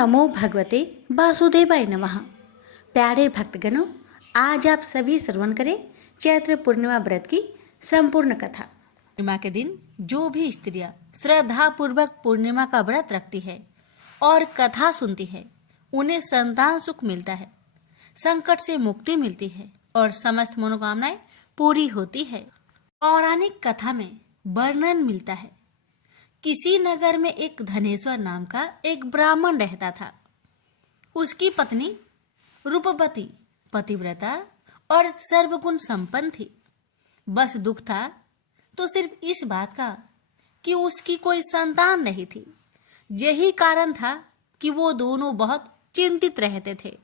नमो भगवते वासुदेवाय नमः। प्यारे भक्तगणों, आज आप सभी श्रवण करें चैत्र पूर्णिमा व्रत की संपूर्ण कथा। पूर्णिमा के दिन जो भी स्त्रियां श्रद्धा पूर्वक पूर्णिमा का व्रत रखती है और कथा सुनती है, उन्हें संतान सुख मिलता है, संकट से मुक्ति मिलती है और समस्त मनोकामनाएं पूरी होती है। पौराणिक कथा में वर्णन मिलता है, किसी नगर में एक धनेश्वर नाम का एक ब्राह्मण रहता था। उसकी पत्नी रूपवती, पतिव्रता और सर्वगुण संपन्न थी। बस दुख था तो सिर्फ इस बात का कि उसकी कोई संतान नहीं थी। यही कारण था कि वो दोनों बहुत चिंतित रहते थे।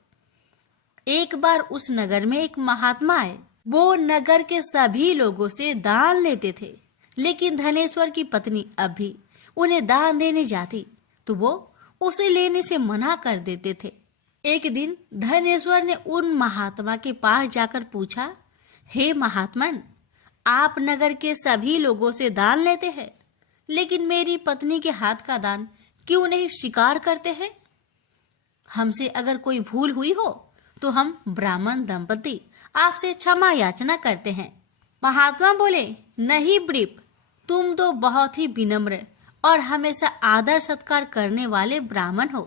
एक बार उस नगर में एक महात्मा आए। वो नगर के सभी लोगों से दान लेते थे, लेकिन धनेश्वर की पत्नी अब भी उन्हें दान देने जाती तो वो उसे लेने से मना कर देते थे। एक दिन धनेश्वर ने उन महात्मा के पास जाकर पूछा, हे महात्मन, आप नगर के सभी लोगों से दान लेते हैं, लेकिन मेरी पत्नी के हाथ का दान क्यों नहीं स्वीकार करते हैं? हमसे अगर कोई भूल हुई हो तो हम ब्राह्मण दंपति आपसे क्षमा याचना करते हैं। महात्मा बोले, नहीं ब्रीप, तुम तो बहुत ही विनम्र और हमेशा आदर सत्कार करने वाले ब्राह्मण हो,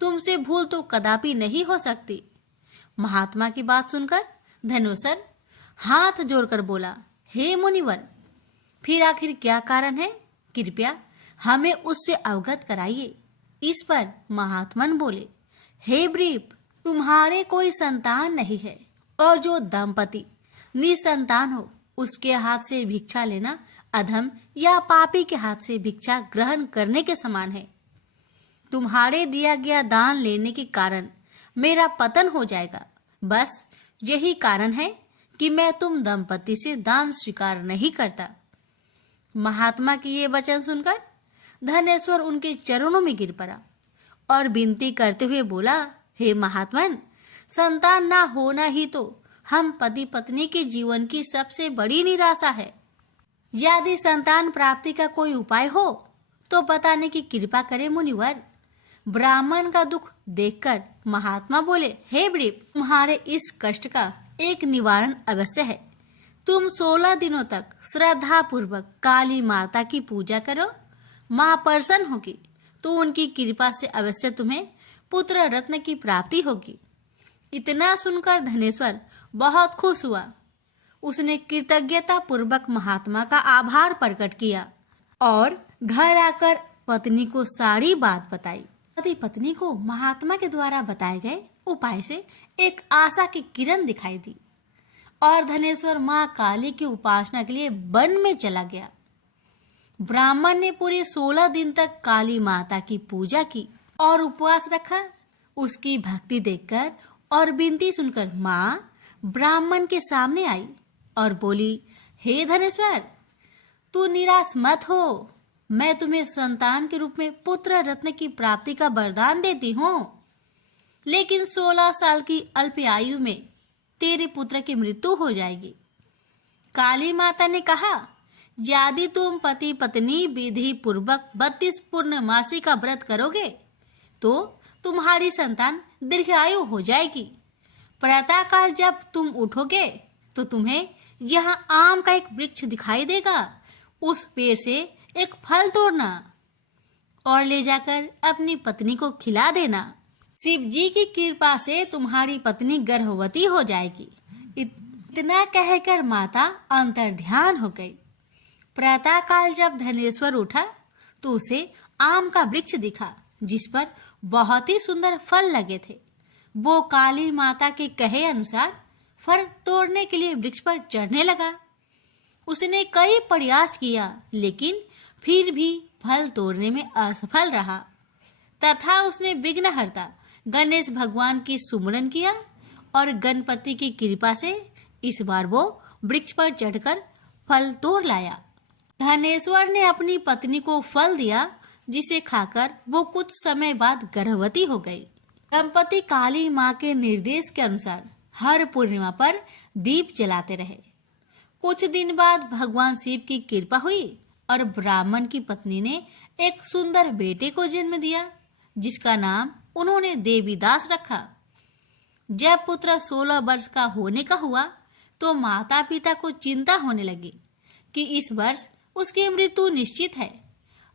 तुमसे भूल तो कदापि नहीं हो सकती। महात्मा की बात सुनकर धनेश्वर हाथ जोड़कर बोला, हे मुनिवर, फिर आखिर क्या कारण है? कृपया हमें उससे अवगत कराइए। इस पर महात्मन बोले, हे ब्रीप, तुम्हारे कोई संतान नहीं है और जो दंपति निसंतान हो उसके हाथ से भिक्षा लेना अधम या पापी के हाथ से भिक्षा ग्रहण करने के समान है। तुम्हारे दिया गया दान लेने के कारण मेरा पतन हो जाएगा। बस यही कारण है कि मैं तुम दंपति से दान स्वीकार नहीं करता। महात्मा की ये वचन सुनकर धनेश्वर उनके चरणों में गिर पड़ा और विनती करते हुए बोला, हे महात्मन, संतान ना होना ही तो हम पति पत्नी के जीवन की सबसे बड़ी निराशा है। यदि संतान प्राप्ति का कोई उपाय हो तो बताने की कृपा करें मुनिवर। ब्राह्मण का दुख देखकर महात्मा बोले, हे ब्रीप, तुम्हारे इस कष्ट का एक निवारण अवश्य है। तुम 16 दिनों तक श्रद्धा पूर्वक काली माता की पूजा करो। माँ प्रसन्न होगी तो उनकी कृपा से अवश्य तुम्हें पुत्र रत्न की प्राप्ति होगी। इतना सुनकर धनेश्वर बहुत खुश हुआ। उसने कृतज्ञता पूर्वक महात्मा का आभार प्रकट किया और घर आकर पत्नी को सारी बात बताई। पति पत्नी को महात्मा के द्वारा बताए गए उपाय से एक आशा की किरण दिखाई दी और धनेश्वर माँ काली की उपासना के लिए वन में चला गया। ब्राह्मण ने पूरे 16 दिन तक काली माता की पूजा की और उपवास रखा। उसकी भक्ति देखकर और विनती सुनकर माँ ब्राह्मण के सामने आई और बोली, हे धनेश्वर, तू निराश मत हो। मैं तुम्हें संतान के रूप में पुत्र रत्न की प्राप्ति का वरदान देती हूँ, लेकिन 16 साल की अल्प आयु में तेरे पुत्र की मृत्यु हो जाएगी। काली माता ने कहा, यदि तुम पति पत्नी विधि पूर्वक 32 पूर्णमासी का व्रत करोगे तो तुम्हारी संतान दीर्घायु हो जाएगी। प्रातःकाल जब तुम उठोगे तो तुम्हें यहाँ आम का एक वृक्ष दिखाई देगा। उस पेड़ से एक फल तोड़ना और ले जाकर अपनी पत्नी को खिला देना। शिव जी की कृपा से तुम्हारी पत्नी गर्भवती हो जाएगी। इतना कहकर माता अंतर्ध्यान हो गई। प्रातःकाल जब धनेश्वर उठा तो उसे आम का वृक्ष दिखा जिस पर बहुत ही सुंदर फल लगे थे। वो काली माता के कहे अनुसार फल तोड़ने के लिए वृक्ष पर चढ़ने लगा। उसने कई प्रयास किया, लेकिन फिर भी फल तोड़ने में असफल रहा तथा उसने विघ्नहर्ता गणेश भगवान की सुमरन किया और गणपति की कृपा से इस बार वो वृक्ष पर चढ़कर फल तोड़ लाया। धनेश्वर ने अपनी पत्नी को फल दिया, जिसे खाकर वो कुछ समय बाद गर्भवती हो गई। दंपति काली माँ के निर्देश के अनुसार हर पूर्णिमा पर दीप जलाते रहे। कुछ दिन बाद भगवान शिव की कृपा हुई और ब्राह्मण की पत्नी ने एक सुंदर बेटे को जन्म दिया, जिसका नाम उन्होंने देवीदास रखा। जब पुत्र 16 वर्ष का होने का हुआ तो माता पिता को चिंता होने लगी कि इस वर्ष उसकी मृत्यु निश्चित है।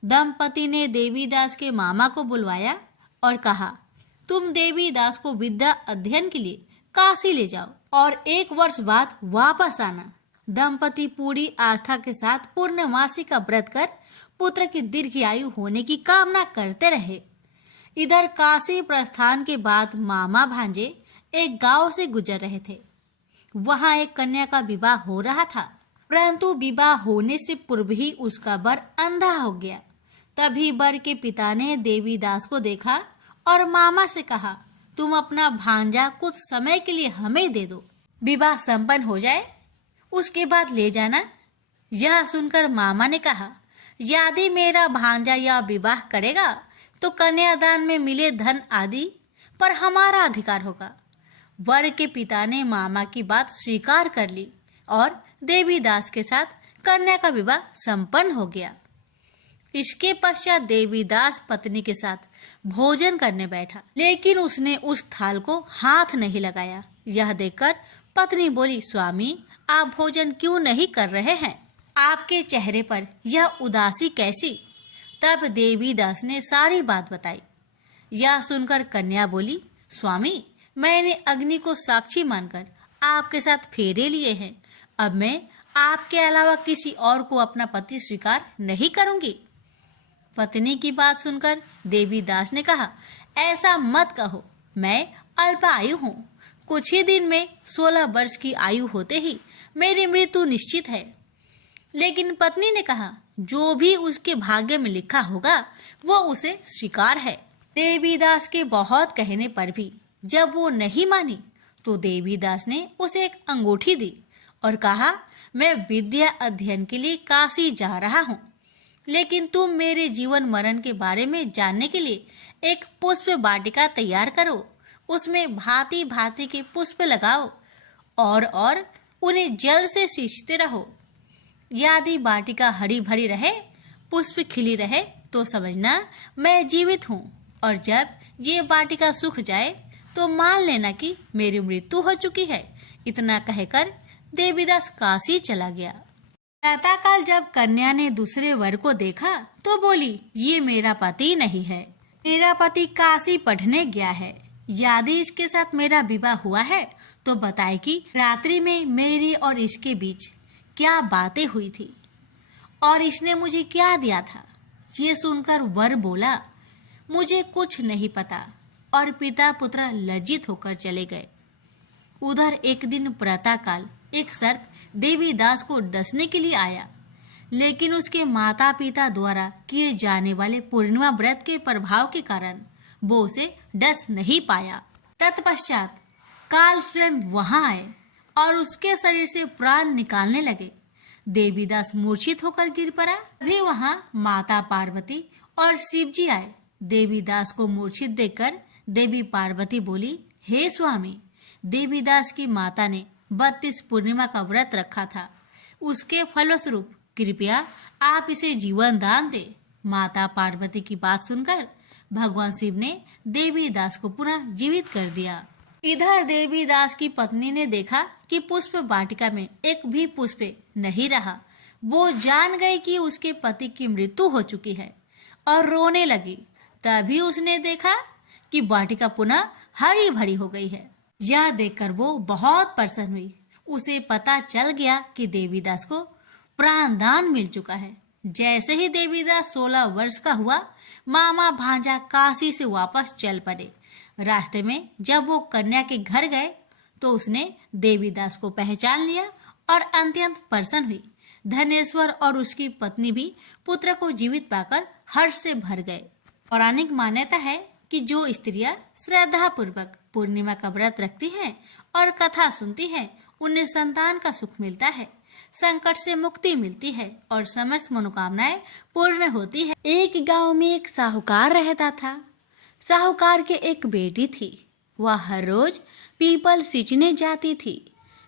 दंपति ने देवीदास के मामा को बुलवाया और कहा, तुम देवीदास को विद्या अध्ययन के लिए काशी ले जाओ और 1 वर्ष बाद वापस आना। दंपति पूरी आस्था के साथ पूर्णमासी का व्रत कर पुत्र की दीर्घायु होने की कामना करते रहे। इधर काशी प्रस्थान के बाद मामा भांजे एक गांव से गुजर रहे थे। वहां एक कन्या का विवाह हो रहा था, परंतु विवाह होने से पूर्व ही उसका वर अंधा हो गया। तभी वर के पिता ने देवीदास को देखा और मामा से कहा, तुम अपना भांजा कुछ समय के लिए हमें दे दो, विवाह संपन्न हो जाए उसके बाद ले जाना। यह सुनकर मामा ने कहा, यदि मेरा भांजा यह विवाह करेगा तो कन्यादान में मिले धन आदि पर हमारा अधिकार होगा। वर के पिता ने मामा की बात स्वीकार कर ली और देवीदास के साथ कन्या का विवाह संपन्न हो गया। इसके पश्चात देवीदास पत्नी के साथ भोजन करने बैठा, लेकिन उसने उस थाल को हाथ नहीं लगाया। यह देखकर पत्नी बोली, स्वामी आप भोजन क्यों नहीं कर रहे हैं? आपके चेहरे पर यह उदासी कैसी? तब देवीदास ने सारी बात बताई। यह सुनकर कन्या बोली, स्वामी मैंने अग्नि को साक्षी मानकर आपके साथ फेरे लिए हैं। अब मैं आपके अलावा किसी और को अपना पति स्वीकार नहीं करूंगी। पत्नी की बात सुनकर देवीदास ने कहा, ऐसा मत कहो, मैं अल्पायु हूँ। कुछ ही दिन में 16 वर्ष की आयु होते ही मेरी मृत्यु निश्चित है। लेकिन पत्नी ने कहा, जो भी उसके भाग्य में लिखा होगा वो उसे स्वीकार है। देवीदास के बहुत कहने पर भी जब वो नहीं मानी तो देवीदास ने उसे एक अंगूठी दी और कहा, मैं विद्या अध्ययन के लिए काशी जा रहा हूँ, लेकिन तुम मेरे जीवन मरण के बारे में जानने के लिए एक पुष्प वाटिका तैयार करो। उसमें भांति भांति के पुष्प लगाओ और उन्हें जल से सींचते रहो। यदि वाटिका हरी भरी रहे, पुष्प खिली रहे तो समझना मैं जीवित हूँ, और जब ये वाटिका सूख जाए तो मान लेना कि मेरी मृत्यु हो चुकी है। इतना कहकर देवीदास काशी चला गया। प्रातःकाल जब कन्या ने दूसरे वर को देखा तो बोली, ये मेरा पति नहीं है, मेरा पति काशी पढ़ने गया है। यदि इसके साथ मेरा विवाह हुआ है तो बताए कि रात्रि में मेरी और इसके बीच क्या बातें हुई थी और इसने मुझे क्या दिया था। ये सुनकर वर बोला, मुझे कुछ नहीं पता, और पिता पुत्र लज्जित होकर चले गए। उधर एक दिन प्रातःकाल एक सर्प देवीदास को डसने के लिए आया, लेकिन उसके माता पिता द्वारा किए जाने वाले पूर्णिमा व्रत के प्रभाव के कारण वो उसे डस नहीं पाया। तत्पश्चात काल स्वयं वहां आए और उसके शरीर से प्राण निकालने लगे। देवीदास मूर्छित होकर गिर पड़ा। वे वहां माता पार्वती और शिवजी आए। देवीदास को मूर्छित देखकर देवी पार्वती बोली, हे स्वामी, देवीदास की माता ने 32 पूर्णिमा का व्रत रखा था, उसके फलस्वरूप कृपया आप इसे जीवन दान दे। माता पार्वती की बात सुनकर भगवान शिव ने देवीदास को पुनः जीवित कर दिया। इधर देवीदास की पत्नी ने देखा कि पुष्प वाटिका में एक भी पुष्प नहीं रहा। वो जान गई कि उसके पति की मृत्यु हो चुकी है और रोने लगी। तभी उसने देखा कि वाटिका पुनः हरी भरी हो गई है। यह देखकर वो बहुत प्रसन्न हुई। उसे पता चल गया कि देवीदास को प्राणदान मिल चुका है। जैसे ही देवीदास 16 वर्ष का हुआ, मामा भांजा काशी से वापस चल पड़े। रास्ते में जब वो कन्या के घर गए तो उसने देवीदास को पहचान लिया और अत्यंत प्रसन्न हुई। धनेश्वर और उसकी पत्नी भी पुत्र को जीवित पाकर हर्ष से भर गए। पौराणिक मान्यता है कि जो स्त्रियां श्रद्धा पूर्वक पूर्णिमा का व्रत रखती हैं और कथा सुनती हैं, उन्हें संतान का सुख मिलता है, संकट से मुक्ति मिलती है और समस्त मनोकामनाएं पूर्ण होती है। एक गांव में एक साहूकार रहता था। साहूकार के एक बेटी थी। वह हर रोज पीपल सींचने जाती थी।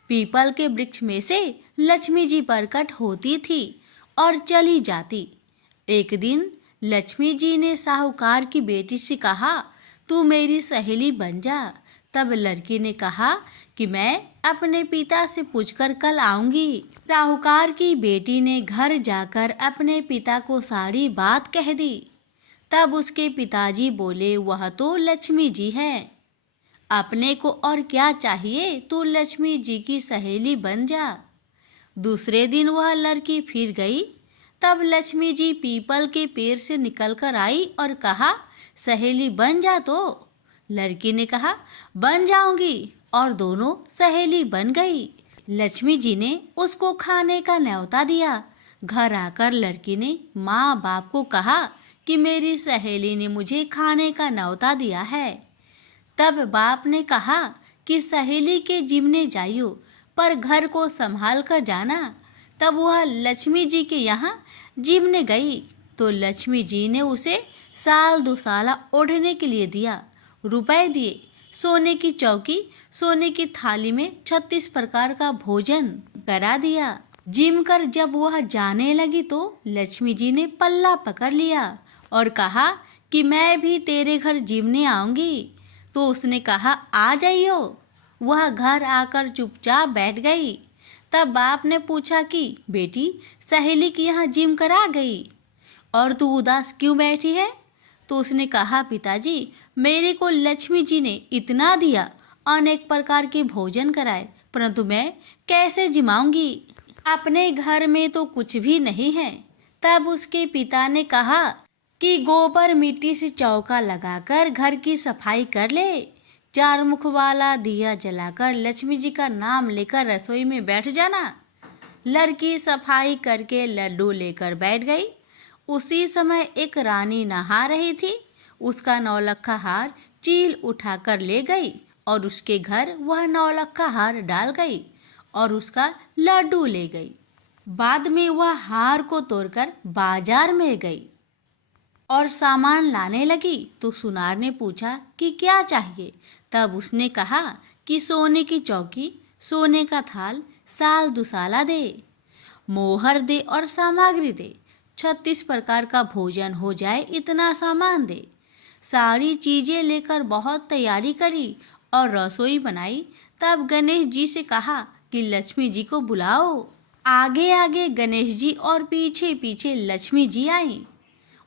पीपल के वृक्ष में से लक्ष्मी जी प्रकट होती थी और चली जाती। एक दिन लक्ष्मी जी ने साहूकार की बेटी से कहा, तू मेरी सहेली बन जा। तब लड़की ने कहा कि मैं अपने पिता से पूछकर कल आऊंगी। साहूकार की बेटी ने घर जाकर अपने पिता को सारी बात कह दी। तब उसके पिताजी बोले, वह तो लक्ष्मी जी है, अपने को और क्या चाहिए, तू लक्ष्मी जी की सहेली बन जा। दूसरे दिन वह लड़की फिर गई। तब लक्ष्मी जी पीपल के पेड़ से निकलकर आई और कहा, सहेली बन जा। तो लड़की ने कहा, बन जाऊंगी, और दोनों सहेली बन गई। लक्ष्मी जी ने उसको खाने का न्योता दिया। घर आकर लड़की ने माँ बाप को कहा कि मेरी सहेली ने मुझे खाने का न्योता दिया है। तब बाप ने कहा कि सहेली के जिमने जाइयो, पर घर को संभाल कर जाना। तब वह लक्ष्मी जी के यहाँ जिमने गई तो लक्ष्मी जी ने उसे साल दुसाला ओढ़ने के लिए दिया, रुपए दिए, सोने की चौकी, सोने की थाली में 36 प्रकार का भोजन करा दिया। जिम कर जब वह जाने लगी तो लक्ष्मी जी ने पल्ला पकड़ लिया और कहा कि मैं भी तेरे घर जिमने आऊंगी। तो उसने कहा, आ जाइयो। वह घर आकर चुपचाप बैठ गई। तब बाप ने पूछा कि बेटी, सहेली की यहाँ जिम करा गई और तू उदास क्यों बैठी है? तो उसने कहा, पिताजी, मेरे को लक्ष्मी जी ने इतना दिया, अनेक प्रकार के भोजन कराए, परंतु मैं कैसे जिमाऊंगी? अपने घर में तो कुछ भी नहीं है। तब उसके पिता ने कहा कि गोबर मिट्टी से चौका लगाकर घर की सफाई कर ले। 4 मुख वाला दिया जलाकर लक्ष्मी जी का नाम लेकर रसोई में बैठ जाना। लड़की सफाई करके लड्डू लेकर बैठ गई। उसी समय एक रानी नहा रही थी। उसका नौलखा हार चील उठाकर ले गई और उसके घर वह नौलखा हार डाल गई और उसका लड्डू ले गई। बाद में वह हार को तोड़कर बाजार में गई और सामान लाने लगी तो सुनार ने पूछा कि क्या चाहिए? तब उसने कहा कि सोने की चौकी, सोने का थाल, साल दुसाला दे, मोहर दे और सामग्री दे। 36 प्रकार का भोजन हो जाए इतना सामान दे। सारी चीजें लेकर बहुत तैयारी करी और रसोई बनाई। तब गणेश जी से कहा कि लक्ष्मी जी को बुलाओ। आगे आगे गणेश जी और पीछे पीछे लक्ष्मी जी आई।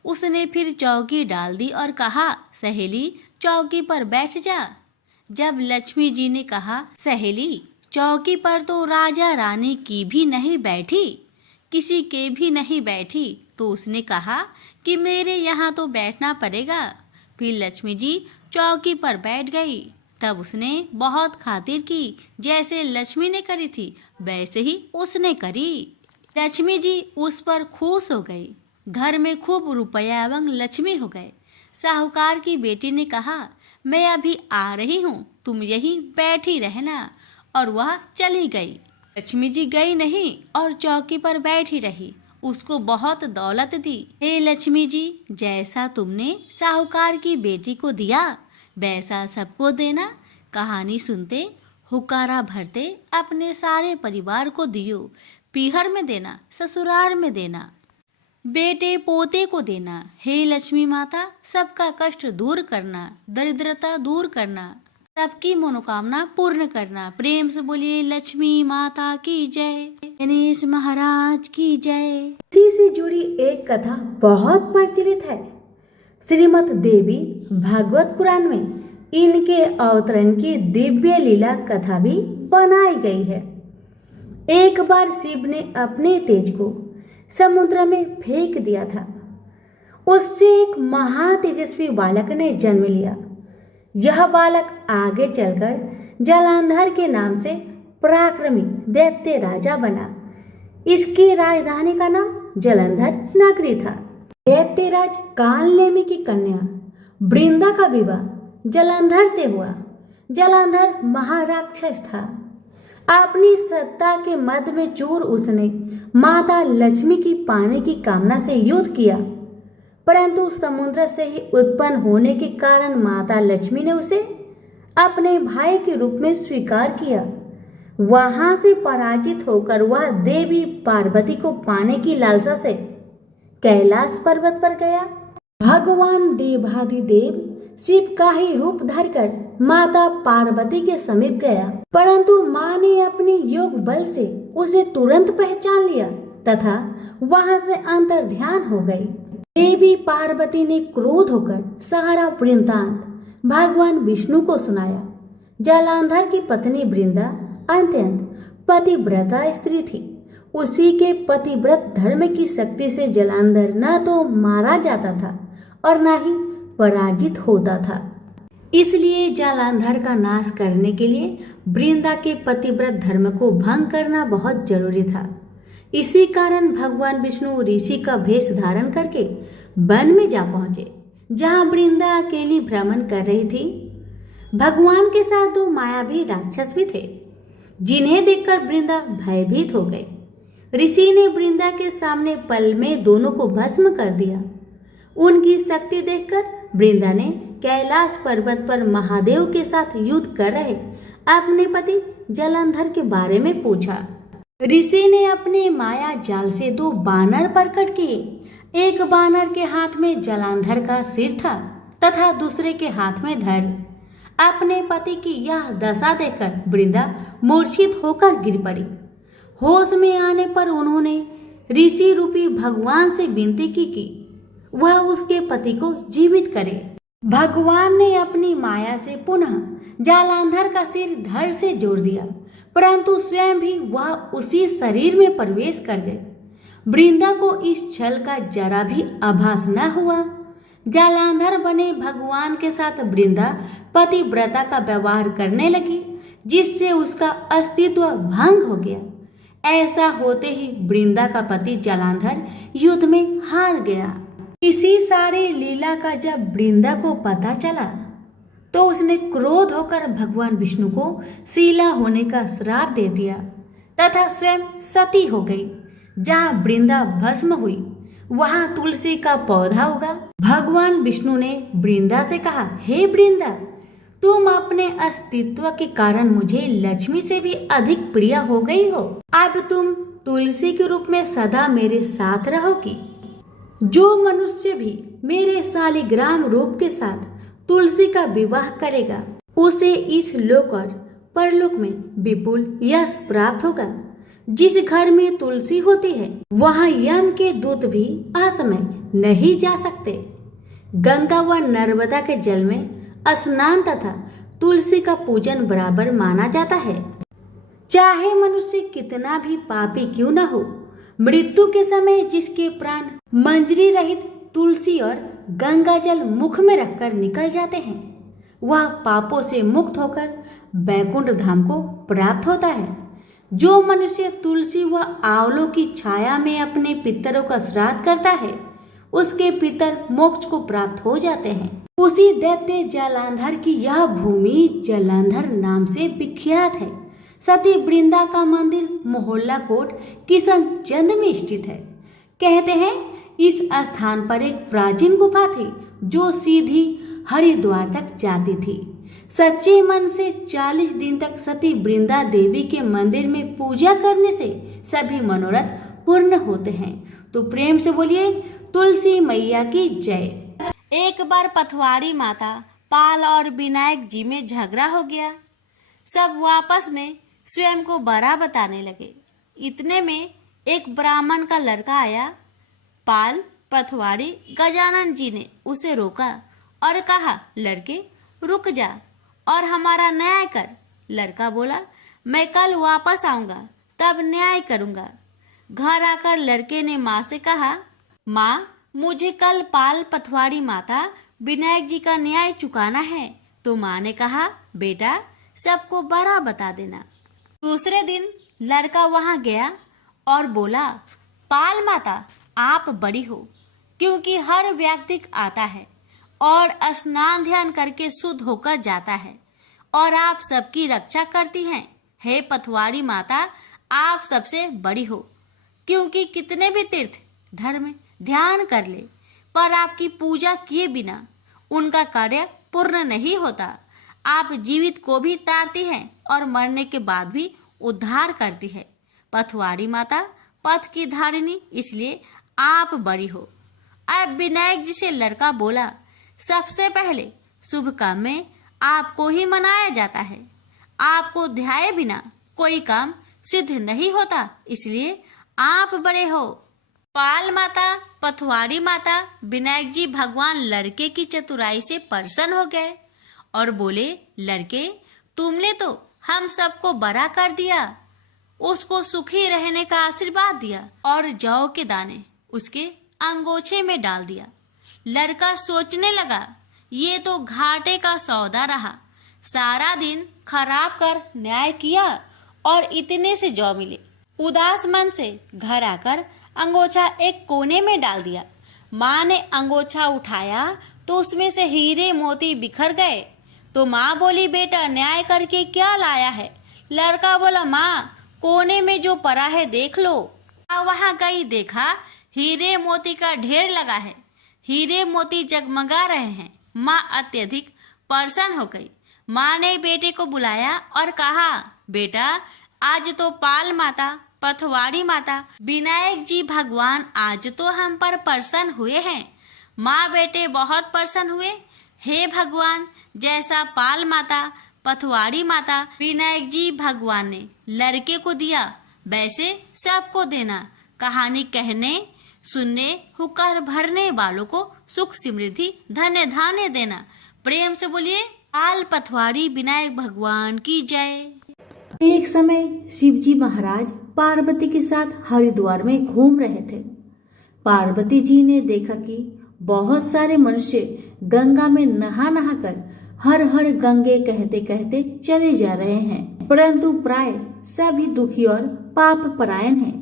उसने फिर चौकी डाल दी और कहा, सहेली चौकी पर बैठ जा। जब लक्ष्मी जी ने कहा, सहेली चौकी पर तो राजा रानी की भी नहीं बैठी, किसी के भी नहीं बैठी, तो उसने कहा कि मेरे यहाँ तो बैठना पड़ेगा। फिर लक्ष्मी जी चौकी पर बैठ गई। तब उसने बहुत खातिर की, जैसे लक्ष्मी ने करी थी वैसे ही उसने करी। लक्ष्मी जी उस पर खुश हो गई। घर में खूब रुपया एवं लक्ष्मी हो गए। साहूकार की बेटी ने कहा, मैं अभी आ रही हूँ, तुम यहीं बैठी रहना। और वह चली गई। लक्ष्मी जी गई नहीं और चौकी पर बैठी रही। उसको बहुत दौलत दी। हे लक्ष्मी जी, जैसा तुमने साहूकार की बेटी को दिया वैसा सबको देना। कहानी सुनते, हुकारा भरते अपने सारे परिवार को दियो। पीहर में देना, ससुराल में देना, बेटे पोते को देना। हे लक्ष्मी माता, सबका कष्ट दूर करना, दरिद्रता दूर करना, सबकी मनोकामना पूर्ण करना। प्रेम से बोलिए लक्ष्मी माता की जय, गणेश महाराज की जय। इसी से जुड़ी एक कथा बहुत प्रचलित है। श्रीमद् देवी भागवत पुराण में इनके अवतरण की दिव्य लीला कथा भी बनाई गई है। एक बार शिव ने अपने तेज को समुद्र में फेंक दिया था। उससे एक महातेजस्वी बालक ने जन्म लिया। यह बालक आगे चलकर जलंधर के नाम से पराक्रमी दैत्य राजा बना। इसकी राजधानी का नाम जलंधर नगरी था। दैत्यराज कालनेमी की कन्या वृंदा का विवाह जलंधर से हुआ। जलंधर महाराक्षस था। अपनी सत्ता के मद में चूर उसने माता लक्ष्मी की पाने की कामना से युद्ध किया, परंतु समुद्र से ही उत्पन्न होने के कारण माता लक्ष्मी ने उसे अपने भाई के रूप में स्वीकार किया। वहां से पराजित होकर वह देवी पार्वती को पाने की लालसा से कैलाश पर्वत पर गया। भगवान देवाधिदेव शिव का ही रूप धरकर माता पार्वती के समीप गया, परंतु माँ ने अपने योग बल से उसे तुरंत पहचान लिया तथा वहां से अंतर ध्यान हो गई। देवी पार्वती ने क्रोध होकर सारा वृत्तांत भगवान विष्णु को सुनाया। जालंधर की पत्नी वृंदा अत्यंत पतिव्रता स्त्री थी। उसी के पतिव्रत धर्म की शक्ति से जालंधर न तो मारा जाता था और न ही पराजित होता था। इसलिए जालंधर का नाश करने के लिए वृंदा के पतिव्रत धर्म को भंग करना बहुत जरूरी था। इसी कारण भगवान विष्णु ऋषि का भेष धारण करके वन में जा पहुंचे, जहां वृंदा अकेली भ्रमण कर रही थी। भगवान के साथ दो मायावी राक्षस भी थे, जिन्हें देखकर वृंदा भयभीत हो गई। ऋषि ने वृंदा के सामने पल में दोनों को भस्म कर दिया। उनकी शक्ति देखकर वृंदा ने कैलाश पर्वत पर महादेव के साथ युद्ध कर रहे अपने पति जालंधर के बारे में पूछा। ऋषि ने अपने माया जाल से दो बानर प्रकट किए। एक बानर के हाथ में जालंधर का सिर था तथा दूसरे के हाथ में धड़। अपने पति की यह दशा देखकर वृंदा मूर्छित होकर गिर पड़ी। होश में आने पर उन्होंने ऋषि रूपी भगवान से विनती की कि वह उसके पति को जीवित करे। भगवान ने अपनी माया से पुनः जालंधर का सिर धड़ से जोड़ दिया, परंतु स्वयं भी वह उसी शरीर में प्रवेश कर गए। वृंदा को इस छल का जरा भी आभास न हुआ। जालंधर बने भगवान के साथ वृंदा पतिव्रता का व्यवहार करने लगी, जिससे उसका अस्तित्व भंग हो गया। ऐसा होते ही वृंदा का पति जालंधर युद्ध में हार गया। इसी सारी लीला का जब वृंदा को पता चला तो उसने क्रोध होकर भगवान विष्णु को शीला होने का श्राप दे दिया तथा स्वयं सती हो गई। जहाँ वृंदा भस्म हुई वहां तुलसी का पौधा उगा। भगवान विष्णु ने वृंदा से कहा, हे वृंदा, तुम अपने अस्तित्व के कारण मुझे लक्ष्मी से भी अधिक प्रिय हो गई हो। अब तुम तुलसी के रूप में सदा मेरे साथ रहोगी। जो मनुष्य भी मेरे शालिग्राम रूप के साथ तुलसी का विवाह करेगा उसे इस लोक और परलोक में विपुल यश प्राप्त होगा। जिस घर में तुलसी होती है वहां यम के दूत भी असमय नहीं जा सकते। गंगा व नर्मदा के जल में स्नान तथा तुलसी का पूजन बराबर माना जाता है। चाहे मनुष्य कितना भी पापी क्यों न हो, मृत्यु के समय जिसके प्राण मंजरी रहित तुलसी और गंगा जल मुख में रखकर निकल जाते हैं, वह पापों से मुक्त होकर बैकुंठ धाम को प्राप्त होता है। जो मनुष्य तुलसी व आंवलों की छाया में अपने पितरों का श्राद्ध करता है, उसके पितर मोक्ष को प्राप्त हो जाते हैं। उसी दैत्य जालंधर की यह भूमि जालंधर नाम से विख्यात है। सती वृंदा का मंदिर मोहल्ला कोट किशनचंद में स्थित है। कहते हैं इस स्थान पर एक प्राचीन गुफा थी जो सीधी हरिद्वार तक जाती थी। सच्चे मन से 40 दिन तक सती वृंदा देवी के मंदिर में पूजा करने से सभी मनोरथ पूर्ण होते हैं। तो प्रेम से बोलिए तुलसी मैया की जय। एक बार पथवाड़ी माता पाल और विनायक जी में झगड़ा हो गया। सब आपस में स्वयं को बड़ा बताने लगे। इतने में एक ब्राह्मण का लड़का आया। पाल, पथवाड़ी, गजानन जी ने उसे रोका और कहा, लड़के रुक जा और हमारा न्याय कर। लड़का बोला, मैं कल वापस आऊंगा तब न्याय करूंगा। घर आकर लड़के ने माँ से कहा, माँ मुझे कल पाल, पथवाड़ी माता, विनायक जी का न्याय चुकाना है। तो माँ ने कहा, बेटा सबको बड़ा बता देना। दूसरे दिन लड़का वहां गया और बोला, पाल माता आप बड़ी हो, क्योंकि हर व्यक्ति आता है और स्नान ध्यान करके शुद्ध होकर जाता है और आप सबकी रक्षा करती हैं। हे पथवाड़ी माता आप सबसे बड़ी हो, क्योंकि कितने भी तीर्थ धर्म ध्यान कर ले पर आपकी पूजा किए बिना उनका कार्य पूर्ण नहीं होता। आप जीवित को भी तारती हैं और मरने के बाद भी उद्धार करती है। पथवाड़ी माता पथ की धारिणी, इसलिए आप बड़ी हो। अब विनायक जी से लड़का बोला, सबसे पहले शुभ काम में आपको ही मनाया जाता है। आपको ध्याये बिना कोई काम सिद्ध नहीं होता, इसलिए आप बड़े हो। पाल माता, पथवाड़ी माता, विनायक जी भगवान लड़के की चतुराई से प्रसन्न हो गए और बोले, लड़के, तुमने तो हम सबको बड़ा कर दिया। उसको सुखी रहने का आशीर्वाद दिया और जौ के दाने उसके अंगोछे में डाल दिया। लड़का सोचने लगा, ये तो घाटे का सौदा रहा। सारा दिन खराब कर न्याय किया और इतने से जौ मिले। उदास मन से घर आकर अंगोछा एक कोने में डाल दिया। माँ ने अंगोछा उठाया तो उसमें से हीरे मोती बिखर गए। तो माँ बोली, बेटा न्याय करके क्या लाया है? लड़का बोला, माँ कोने में जो पड़ा है देख लो। वहाँ गई, देखा हीरे मोती का ढेर लगा है। हीरे मोती जगमगा रहे हैं। माँ अत्यधिक प्रसन्न हो गई। माँ ने बेटे को बुलाया और कहा, बेटा आज तो पाल माता, पथवाड़ी माता, विनायक जी भगवान आज तो हम पर प्रसन्न हुए हैं। माँ बेटे बहुत प्रसन्न हुए। हे भगवान, जैसा पाल माता, पथवाड़ी माता, विनायक जी भगवान ने लड़के को दिया, वैसे सबको देना। कहानी कहने, सुनने, हुक्कर भरने वालों को सुख समृद्धि धन्य धान्य देना। प्रेम से बोलिए, पाल पथवाड़ी विनायक भगवान की जय। एक समय शिवजी महाराज पार्वती के साथ हरिद्वार में घूम रहे थे। पार्वती जी ने देखा कि बहुत सारे मनुष्य गंगा में नहा नहा कर हर हर गंगे कहते कहते चले जा रहे हैं, परंतु प्राय सभी दुखी और पाप परायण हैं।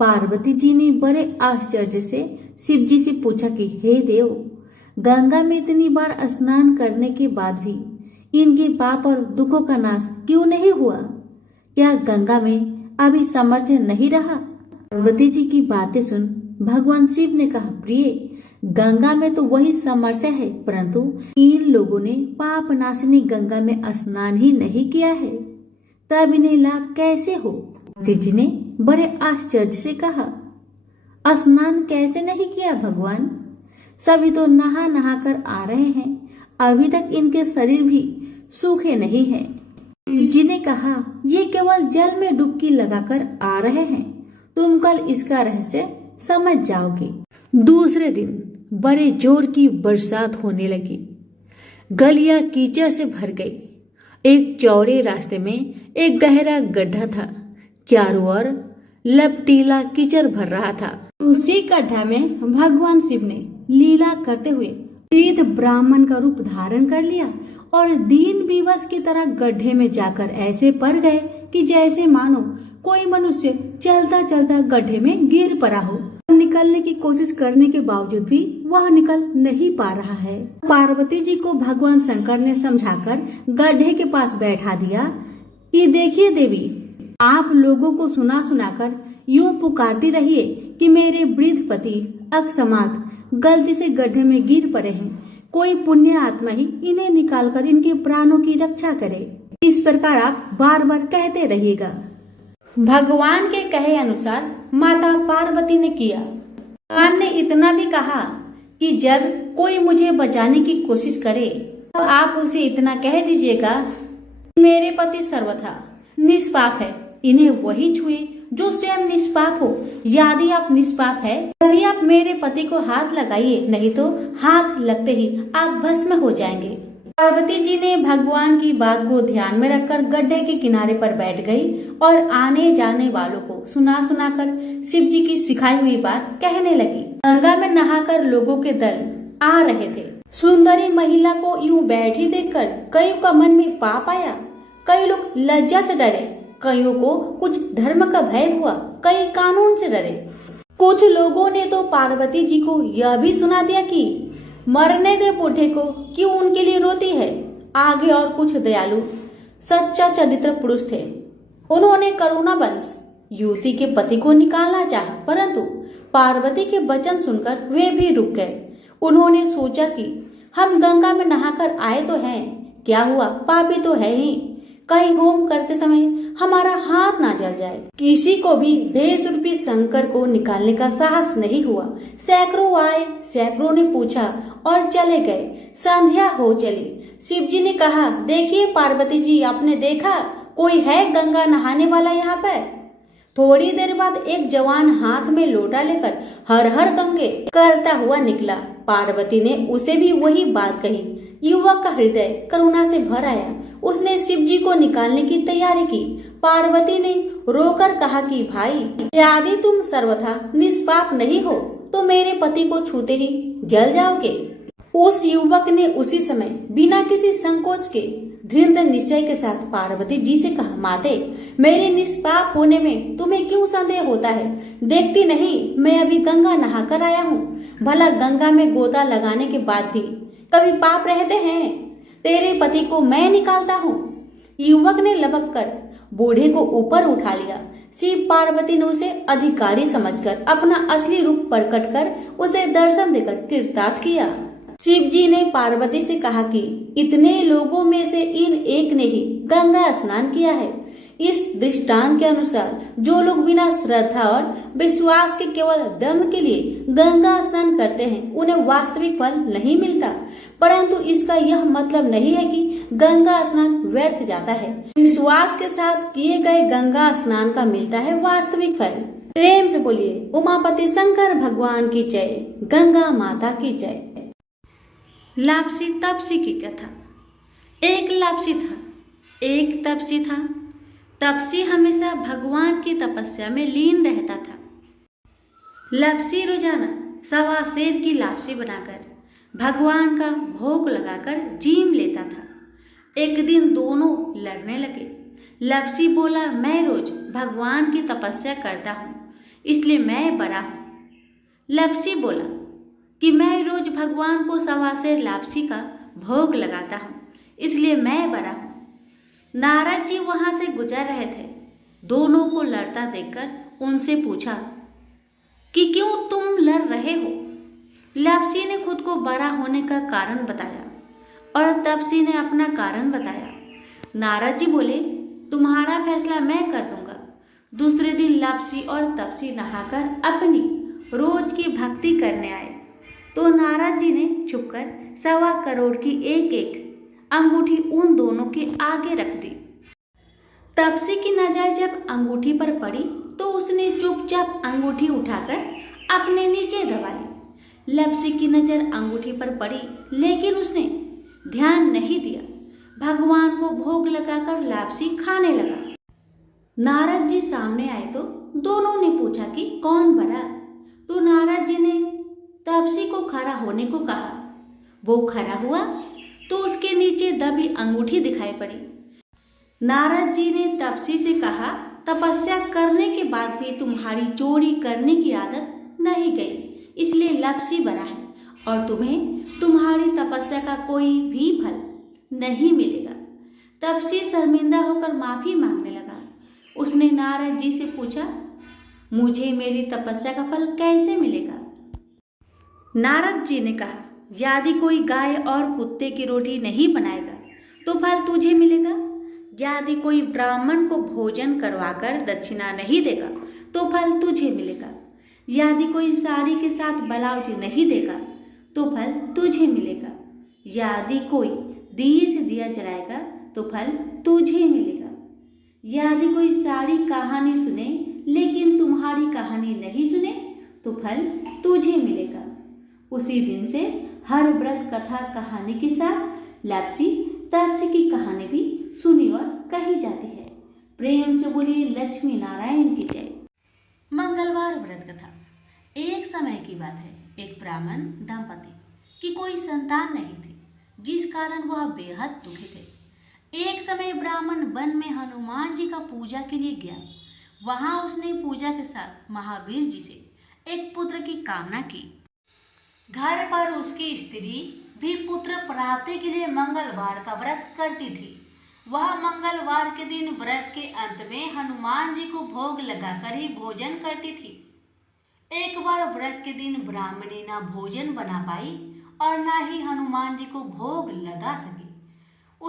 पार्वती जी ने बड़े आश्चर्य से शिव जी से पूछा कि हे देव, गंगा में इतनी बार स्नान करने के बाद भी इनके पाप और दुखों का नाश क्यों नहीं हुआ? क्या गंगा में अभी सामर्थ्य नहीं रहा? पार्वती जी की बातें सुन भगवान शिव ने कहा, प्रिय, गंगा में तो वही सामर्थ्य है, परंतु इन लोगों ने पाप नाशिनी गंगा में स्नान ही नहीं किया है, तब इन्हें लाभ कैसे हो? पार्वती जी ने बड़े आश्चर्य से कहा, स्नान कैसे नहीं किया भगवान? सभी तो नहा नहा कर आ रहे हैं, अभी तक इनके शरीर भी सूखे नहीं हैं। जी ने कहा, ये केवल जल में डुबकी लगाकर आ रहे हैं, तुम कल इसका रहस्य समझ जाओगे। दूसरे दिन बड़े जोर की बरसात होने लगी। गलियां कीचड़ से भर गई। एक चौड़े रास्ते में एक गहरा गड्ढा था। चारों ओर लपटीला कीचड़ भर रहा था। उसी गड्ढा में भगवान शिव ने लीला करते हुए वृद्ध ब्राह्मण का रूप धारण कर लिया और दीन विवश की तरह गड्ढे में जाकर ऐसे पड़ गए कि जैसे मानो कोई मनुष्य चलता चलता गड्ढे में गिर पड़ा हो। निकलने की कोशिश करने के बावजूद भी वह निकल नहीं पा रहा है। पार्वती जी को भगवान शंकर ने समझाकर गड्ढे के पास बैठा दिया कि देखिए देवी, आप लोगों को सुना सुनाकर यूं पुकारती रहिए कि मेरे वृद्ध पति अकस्मात गलती से गड्ढे में गिर पड़े हैं, कोई पुण्य आत्मा ही इन्हें निकालकर इनके प्राणों की रक्षा करे। इस प्रकार आप बार बार कहते रहिएगा। भगवान के कहे अनुसार माता पार्वती ने किया। भगवान ने इतना भी कहा कि जब कोई मुझे बचाने की कोशिश करे तो आप उसे इतना कह दीजिएगा, मेरे पति सर्वथा निष्पाप है, इन्हें वही छुए जो स्वयं निष्पाप हो। यदि आप निष्पाप है तभी आप मेरे पति को हाथ लगाइए, नहीं तो हाथ लगते ही आप भस्म हो जाएंगे। पार्वती जी ने भगवान की बात को ध्यान में रखकर गड्ढे के किनारे पर बैठ गई और आने जाने वालों को सुना सुनाकर शिव जी की सिखाई हुई बात कहने लगी। गंगा में नहाकर लोगों के दल आ रहे थे। सुंदरी महिला को यूं बैठी देखकर कईयों का मन में पाप आया। कई लोग लज्जा से डरे, कईयों को कुछ धर्म का भय हुआ, कई कानून से डरे। कुछ लोगों ने तो पार्वती जी को यह भी सुना दिया कि मरने दे बूढ़े को, क्यों उनके लिए रोती है। आगे और कुछ दयालु सच्चा चरित्र पुरुष थे। उन्होंने करुणावश युवती के पति को निकालना चाहा, परंतु पार्वती के वचन सुनकर वे भी रुक गए। उन्होंने सोचा कि हम गंगा में नहाकर आए तो हैं, क्या हुआ, पापी तो है ही, कहीं होम करते समय हमारा हाथ ना जल जाए। किसी को भी भेष रूपी शंकर को निकालने का साहस नहीं हुआ। सैकड़ों आए, सैकड़ों ने पूछा और चले गए। संध्या हो चली। शिव जी ने कहा, देखिए पार्वती जी, आपने देखा कोई है गंगा नहाने वाला यहाँ पर? थोड़ी देर बाद एक जवान हाथ में लोटा लेकर हर हर गंगे करता हुआ निकला। पार्वती ने उसे भी वही बात कही। युवक का हृदय करुणा से भर आया। उसने शिव जी को निकालने की तैयारी की। पार्वती ने रोकर कहा कि भाई, यदि तुम सर्वथा निष्पाप नहीं हो तो मेरे पति को छूते ही जल जाओगे। उस युवक ने उसी समय बिना किसी संकोच के दृढ़ निश्चय के साथ पार्वती जी से कहा, माते, मेरे निष्पाप होने में तुम्हें क्यों संदेह होता है? देखती नहीं, मैं अभी गंगा नहा कर आया हूँ। भला गंगा में गोता लगाने के बाद भी कभी पाप रहते हैं? तेरे पति को मैं निकालता हूँ। युवक ने लपक कर बूढ़े को ऊपर उठा लिया। शिव पार्वती ने उसे अधिकारी समझकर अपना असली रूप प्रकट कर उसे दर्शन देकर कृतार्थ किया। शिव जी ने पार्वती से कहा कि इतने लोगों में से इन एक ने ही गंगा स्नान किया है। इस दृष्टांत के अनुसार जो लोग बिना श्रद्धा और विश्वास के केवल दम के लिए गंगा स्नान करते हैं, उन्हें वास्तविक फल नहीं मिलता। परंतु इसका यह मतलब नहीं है कि गंगा स्नान व्यर्थ जाता है। विश्वास के साथ किए गए गंगा स्नान का मिलता है वास्तविक फल। प्रेम से बोलिए उमापति शंकर भगवान की जय, गंगा माता की जय। लापसी तपसी की कथा। एक लापसी था, एक तपसी था। तपसी हमेशा भगवान की तपस्या में लीन रहता था। लापसी रोजाना सवा सेर की लापसी बनाकर भगवान का भोग लगाकर जीम लेता था। एक दिन दोनों लड़ने लगे। लापसी बोला, मैं रोज भगवान की तपस्या करता हूँ, इसलिए मैं बड़ा हूँ। लापसी बोला कि मैं रोज भगवान को सवा सेर लापसी का भोग लगाता हूँ, इसलिए मैं बड़ा हूँ। नारद जी वहां से गुजर रहे थे। दोनों को लड़ता देखकर उनसे पूछा कि क्यों तुम लड़ रहे हो? लापसी ने खुद को बड़ा होने का कारण बताया और तपसी ने अपना कारण बताया। नारद जी बोले, तुम्हारा फैसला मैं कर दूंगा। दूसरे दिन लापसी और तपसी नहाकर अपनी रोज की भक्ति करने आए तो नारद जी ने छुपकर 1.25 करोड़ की एक एक अंगूठी उन दोनों के आगे रख दी। तपसी की नजर जब अंगूठी पर पड़ी तो उसने चुपचाप अंगूठी उठाकर अपने नीचे दबा ली। लापसी की नजर अंगूठी पर पड़ी लेकिन उसने ध्यान नहीं दिया। भगवान को भोग लगाकर लापसी खाने लगा। नारद जी सामने आए तो दोनों ने पूछा कि कौन बड़ा? तो नारद जी ने तपसी को खड़ा होने को कहा। वो खड़ा हुआ तो उसके नीचे दबी अंगूठी दिखाई पड़ी। नारद जी ने तपसी से कहा, तपस्या करने के बाद भी तुम्हारी चोरी करने की आदत नहीं गई, इसलिए लापसी बड़ा है और तुम्हें तुम्हारी तपस्या का कोई भी फल नहीं मिलेगा। तपसी शर्मिंदा होकर माफी मांगने लगा। उसने नारद जी से पूछा, मुझे मेरी तपस्या का फल कैसे मिलेगा? नारद जी ने कहा, यदि कोई गाय और कुत्ते की रोटी नहीं बनाएगा तो फल तुझे मिलेगा। यदि कोई ब्राह्मण को भोजन करवाकर दक्षिणा नहीं देगा तो फल तुझे मिलेगा। यदि कोई साड़ी के साथ ब्लाउज नहीं देगा तो फल तुझे मिलेगा। यदि कोई दिए से दिया जलाएगा तो फल तुझे मिलेगा। यदि कोई सारी कहानी सुने लेकिन तुम्हारी कहानी नहीं सुने तो फल तुझे मिलेगा। उसी दिन से हर व्रत कथा कहानी के साथ लापसी तपसी की कहानी भी सुनी और कही जाती है। प्रेम से बोलिए लक्ष्मी नारायण की जय। मंगलवार व्रत कथा। एक समय की बात है, एक ब्राह्मण दंपति की कोई संतान नहीं थी, जिस कारण वह बेहद दुखी थे। एक समय ब्राह्मण वन में हनुमान जी का पूजा के लिए गया। वहां उसने पूजा के साथ महावीर जी से एक पुत्र की कामना की। घर पर उसकी स्त्री भी पुत्र प्राप्ति के लिए मंगलवार का व्रत करती थी। वह मंगलवार के दिन व्रत के अंत में हनुमान जी को भोग लगाकर ही भोजन करती थी। एक बार व्रत के दिन ब्राह्मणी ना भोजन बना पाई और ना ही हनुमान जी को भोग लगा सकी।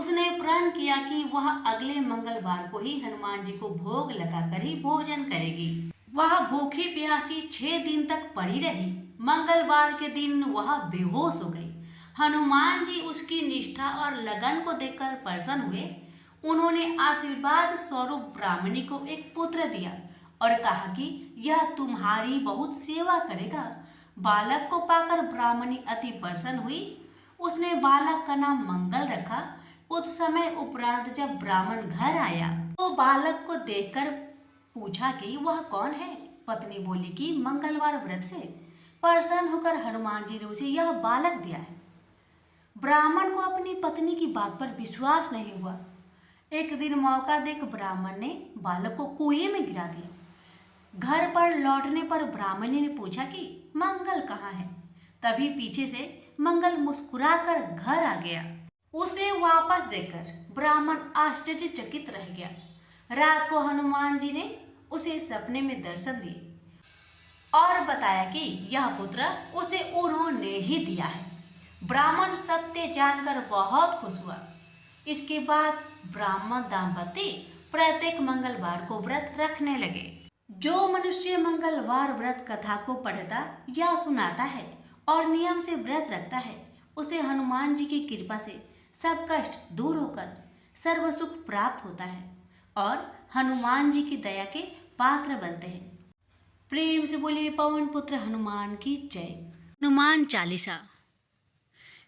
उसने प्रण किया कि वह अगले मंगलवार को ही हनुमान जी को भोग लगाकर ही भोजन करेगी। वह भूखी प्यासी 6 दिन तक पड़ी रही। मंगलवार के दिन वह बेहोश हो गई। हनुमान जी उसकी निष्ठा और लगन को देखकर प्रसन्न हुए। उन्होंने आशीर्वाद स्वरूप ब्राह्मणी को एक पुत्र दिया और कहा कि यह तुम्हारी बहुत सेवा करेगा। बालक को पाकर ब्राह्मणी अति प्रसन्न हुई। उसने बालक का नाम मंगल रखा। कुछ समय उपरांत जब ब्राह्मण घर आया तो बालक को देखकर पूछा कि वह कौन है। पत्नी बोली कि मंगलवार व्रत से प्रसन्न होकर हनुमान जी ने उसे यह बालक दिया है। ब्राह्मण को अपनी पत्नी की बात पर विश्वास नहीं हुआ। एक दिन मौका देख ब्राह्मण ने बालक को कुएं में गिरा दिया। घर पर लौटने पर ब्राह्मणी ने पूछा कि मंगल कहाँ है। तभी पीछे से मंगल मुस्कुराकर घर आ गया। उसे वापस देखकर ब्राह्मण आश्चर्यचकित रह गया। रात को हनुमान जी ने उसे सपने में दर्शन दिए और बताया कि यह पुत्र उसे उन्होंने ही दिया है। ब्राह्मण सत्य जानकर बहुत खुश हुआ। इसके बाद ब्राह्मण दंपति प्रत्येक मंगलवार को व्रत रखने लगे। जो मनुष्य मंगलवार व्रत कथा को पढ़ता या सुनाता है और नियम से व्रत रखता है, उसे हनुमान जी की कृपा से सब कष्ट दूर होकर सर्व सुख प्राप्त होता है और हनुमान जी की दया के पात्र बनते हैं। प्रेम से बोलिए पवन पुत्र हनुमान की जय। हनुमान चालीसा।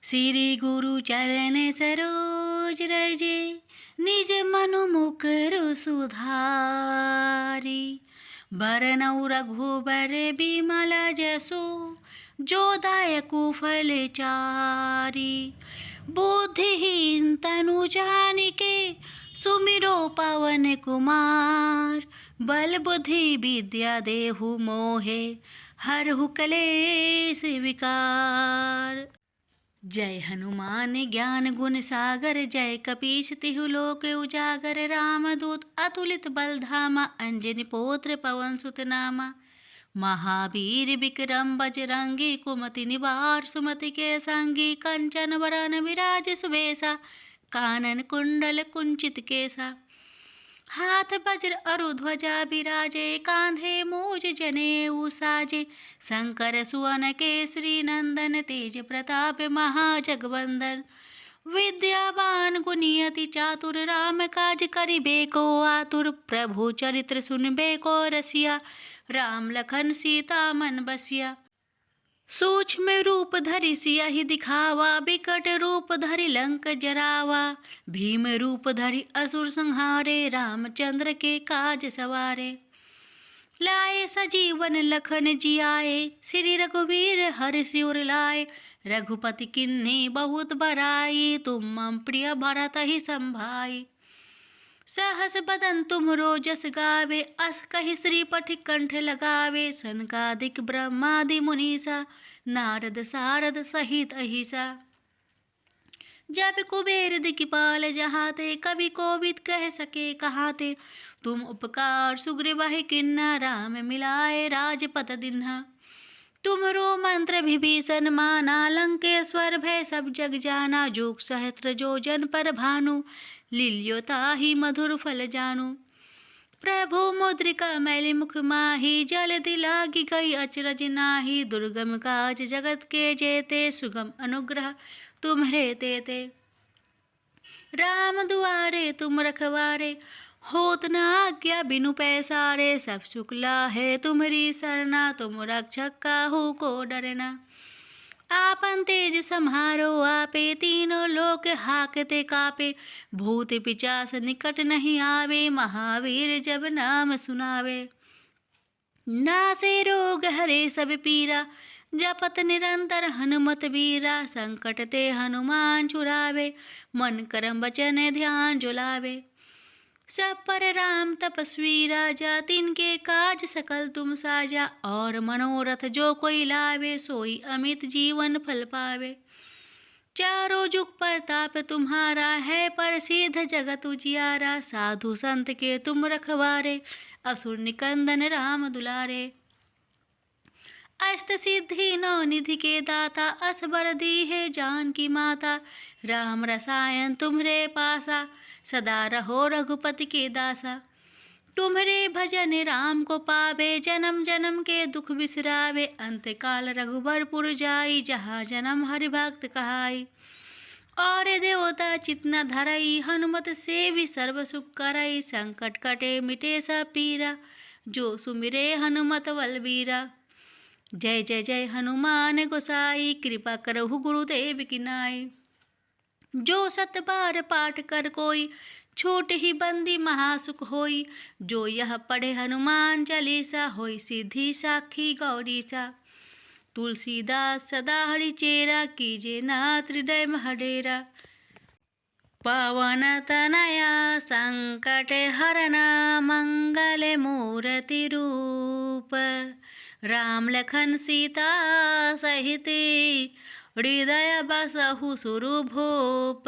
श्री गुरु चरण सरोज रजे, निज मनु मुकुर सुधारी। बरनउँ रघुबर बिमल जसु, जो दायकु फल चारि। बुद्धिहीन तनु जानिके, सुमिरो पवन कुमार। बल बुद्धि विद्या देहु मोहे, हरहु कलेश विकार। जय हनुमान ज्ञान गुण सागर, जय कपीस तिहु लोक उजागर। रामदूत अतुलित बल धामा, अंजनी पुत्र पवन सुत नामा। महावीर विक्रम बजरंगी, कुमति निवार सुमति के संगी। कंचन वरन विराज सुबेसा, कानन कुंडल कुंचित केसा। हाथ वज्र अरु ध्वजा बिराजे, कांधे मूज जनेऊ साजे। शंकर सुवन केसरी नंदन, तेज प्रताप महाजगवंदन। विद्यावान गुणी अति चातुर, राम काज करिबे को आतुर। प्रभु चरित्र सुनबे को रसिया, राम लखन सीता मन बसिया। सूक्ष्म रूप धरि सियहि दिखावा, बिकट रूप धरि लंक जरावा। भीम रूप धरि असुर संहारे, रामचंद्र के काज सवारे। लाए सजीवन लखन जियाए, श्री रघुवीर हर्षि उर लाए। रघुपति किन्हीं बहुत बड़ाई, तुम मम प्रिय भरत ही संभाई। सहस बदन तुमरो जस गावे, अस कहि श्रीपति कंठ लगावे। सनकादिक ब्रह्मादि मुनीसा, नारद सारद सहित अहिसा। जब कुबेर दिखपाल जहाते, कवि कोविद कह सके कहाते। तुम उपकार सुग्रीवाहि किन्ना, राम मिलाए राजपद दिन्हा। तुमरो मंत्र विभीषण माना, लंकेश्वर भय सब जग जाना। जोग सहस्त्र जो जन पर भानु, लील्यो ताहि मधुर फल जानू। प्रभु मुद्रिका मैली मुख माही, जल दिलागी गई अचरज नाही। दुर्गम काज जगत के जेते, सुगम अनुग्रह तुम्हरे तेते। राम दुआरे तुम रखवारे, होत न आज्ञा बिनु पैसारे। सब शुक्ला है तुम्हारी सरना, तुम रक्षक काहू को डरना। आपन तेज सम्हारो आपे, तीनों लोक हाकते कापे। भूत पिचास निकट नहीं आवे, महावीर जब नाम सुनावे। नासे रोग हरे सब पीरा, जपत निरंतर हनुमत वीरा। संकट ते हनुमान छुड़ावे, मन करम वचन ध्यान जुलावे। सब पर राम तपस्वी राजा, तिनके काज सकल तुम साजा। और मनोरथ जो कोई लावे, सोई अमित जीवन फल पावे। चारों जुग प्रताप तुम्हारा है, प्रसिद्ध जगत उजियारा। साधु संत के तुम रखवारे, असुर निकंदन राम दुलारे। अष्ट सिद्धि नौ निधि के दाता, असबर दी है जानकी माता। राम रसायन तुम्हरे पासा, सदा रहो रघुपति के दासा। तुम्हरे भजन राम को पावे, जन्म जन्म के दुख बिसरावे। अंत काल रघुबरपुर जाई, जहाँ जन्म हरि भक्त कहाई। और देवता चित न धरई, हनुमत से भी सर्व सुख करई। संकट कटे मिटे सब पीरा, जो सुमिरे हनुमत बलबीरा। जय जय जय हनुमान गोसाई, कृपा करहु गुरुदेव की नाई। जो सत बार पाठ कर कोई, छूट ही बंदी महासुख होई। जो यह पढ़े हनुमान चालीसा, होई सिद्धि साखी गौरीसा। तुलसीदास सदा हरि चेरा, कीजे नाथ हृदय महडेरा। पवन तनया संकट हरना, मंगल मूर्ति रूप। राम लखन सीता सहित, हृदय बसहु सुरभूप।